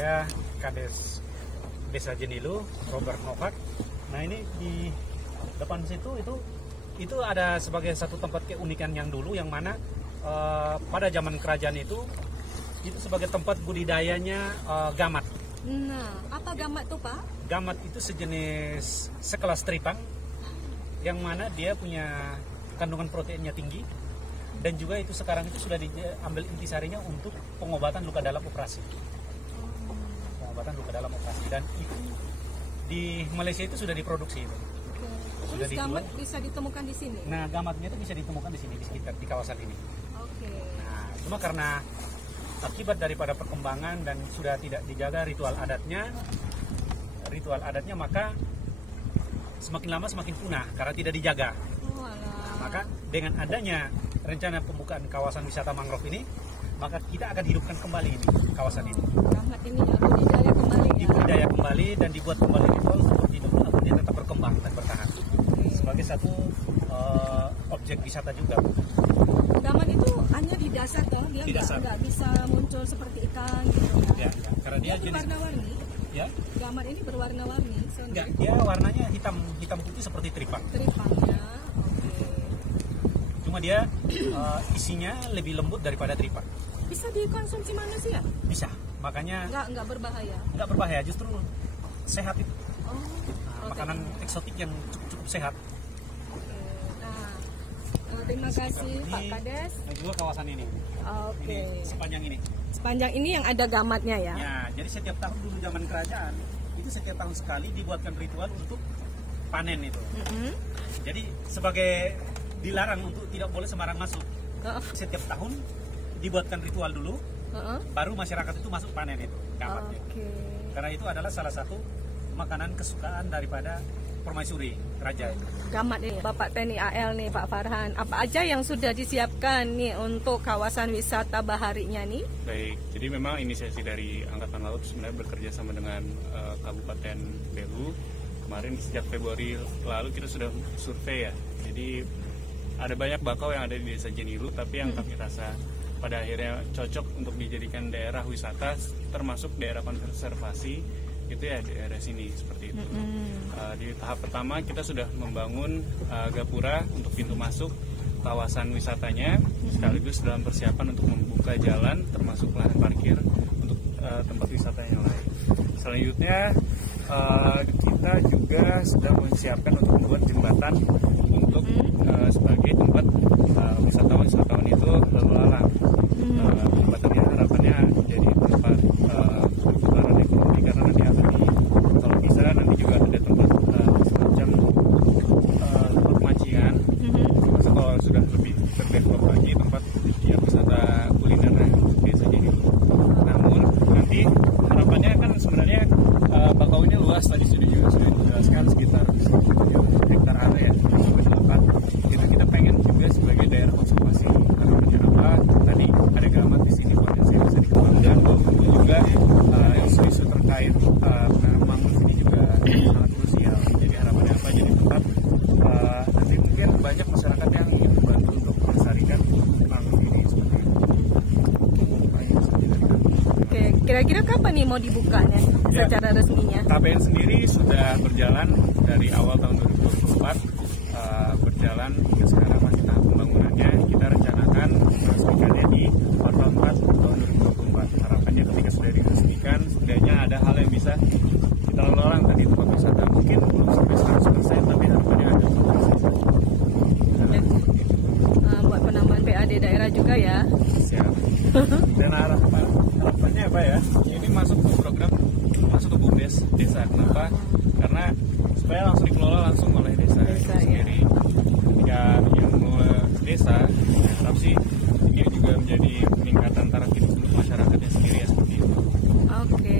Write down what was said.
Saya Kades Desa Jenilu, Robert Novak. Nah, ini di depan situ itu ada sebagai satu tempat keunikan yang dulu, yang mana pada zaman kerajaan itu sebagai tempat budidayanya gamat. Nah, apa gamat tuh, Pak? Gamat itu sejenis sekelas teripang, yang mana dia punya kandungan proteinnya tinggi, dan juga itu sekarang itu sudah diambil intisarinya untuk pengobatan luka dalam operasi. Pengobatan luka dalam operasi, dan itu di Malaysia itu sudah diproduksi itu. Sudah Terus gamat bisa ditemukan di sini? Nah, gamatnya itu bisa ditemukan di sini, di sekitar, di kawasan ini. Oke. Nah, cuma karena akibat daripada perkembangan dan sudah tidak dijaga ritual adatnya, maka semakin lama semakin punah karena tidak dijaga. Nah, maka dengan adanya rencana pembukaan kawasan wisata mangrove ini, maka kita akan hidupkan kembali ini kawasan ini. Gamat ini budidaya kembali, ya? Dibudidaya kembali dan dibuat kembali ritual untuk hidup, agar dia tetap berkembang dan bertahan. Sebagai satu objek wisata juga. Gamat itu hanya di dasar toh, dia nggak bisa muncul seperti ikan gitu ya? Ya, karena dia jenis berwarna-warni. Ya? Gamat ini berwarna-warni. Enggak, dia warnanya hitam putih seperti teripang. Teripangnya, oke. Cuma dia isinya lebih lembut daripada teripang. Bisa dikonsumsi manusia? Bisa, makanya nggak berbahaya. Nggak berbahaya, justru sehat itu. Oh, makanan eksotik yang cukup sehat. Oke. Nah, terima kasih Pak Kades. Dan juga kawasan ini. Oke. Ini, sepanjang ini. Sepanjang ini yang ada gamatnya ya? Ya, jadi setiap tahun dulu zaman kerajaan itu setiap tahun sekali dibuatkan ritual untuk panen itu. Jadi sebagai dilarang untuk tidak boleh sembarang masuk. Setiap tahun dibuatkan ritual dulu, baru masyarakat itu masuk panen itu gamatnya. Karena itu adalah salah satu makanan kesukaan daripada permaisuri raja. Gamat nih, Bapak TNI AL nih, Pak Farhan. Apa aja yang sudah disiapkan nih untuk kawasan wisata baharinya nih? Baik, jadi memang inisiasi dari Angkatan Laut sebenarnya bekerja sama dengan Kabupaten Belu. Kemarin sejak Februari lalu kita sudah survei ya. Jadi ada banyak bakau yang ada di Desa Jenilu, tapi yang kami rasa pada akhirnya cocok untuk dijadikan daerah wisata, termasuk daerah konservasi, itu ya daerah sini seperti itu. Di tahap pertama kita sudah membangun gapura untuk pintu masuk kawasan wisatanya, sekaligus dalam persiapan untuk membuka jalan termasuk lahan parkir untuk tempat wisata yang lain. Selanjutnya kita juga sudah menyiapkan untuk membuat jembatan untuk sebagai tempat wisatawan itu lalu lalang. Jembatannya harapannya jadi tempat perputaran ekonomi, karena nanti akan kalau bisa nanti juga ada tempat semacam tempat pemancingan. Masa kalau sudah lebih terdevelop lagi tempat ya wisata kuliner biasa jadi. Namun nanti harapannya kan sebenarnya bakaunya luas, tadi sudah dijelaskan sekitar hektar area tempat. Kita pengen juga sebagai daerah konservasi. Harapannya apa? Tadi ada gamat di sini, potensi bisa dikembangkan. Walaupun juga isu-isu terkait penanam mangrove ini juga sangat krusial. Jadi harapannya apa? Jadi tetap nanti mungkin banyak masyarakat yang ingin membantu untuk melestarikan mangrove ini seperti itu. Oke, kira-kira kapan nih mau dibukanya secara resminya? KBN sendiri sudah berjalan dari awal tahun 2024, berjalan hingga sekarang masih tahap pembangunannya. Kita rencanakan meresmikannya di kuartal 4 tahun 2024. Harapannya ketika sudah diresmikan, setidaknya ada hal yang bisa kita lalu tadi tempat wisata. Mungkin belum sampai 100%, tapi harapannya ada potensi. Buat penambahan PAD daerah juga ya? Siap. Dan harapannya apa ya? Ini masuk ke program, masuk ke BUMDes desa. Kenapa? Karena supaya langsung dikelola langsung oleh desa sendiri. Ya. Ketika yang mengelola desa, saya harap sih ini juga menjadi peningkatan taraf hidup untuk masyarakatnya sendiri ya, seperti itu. Oke.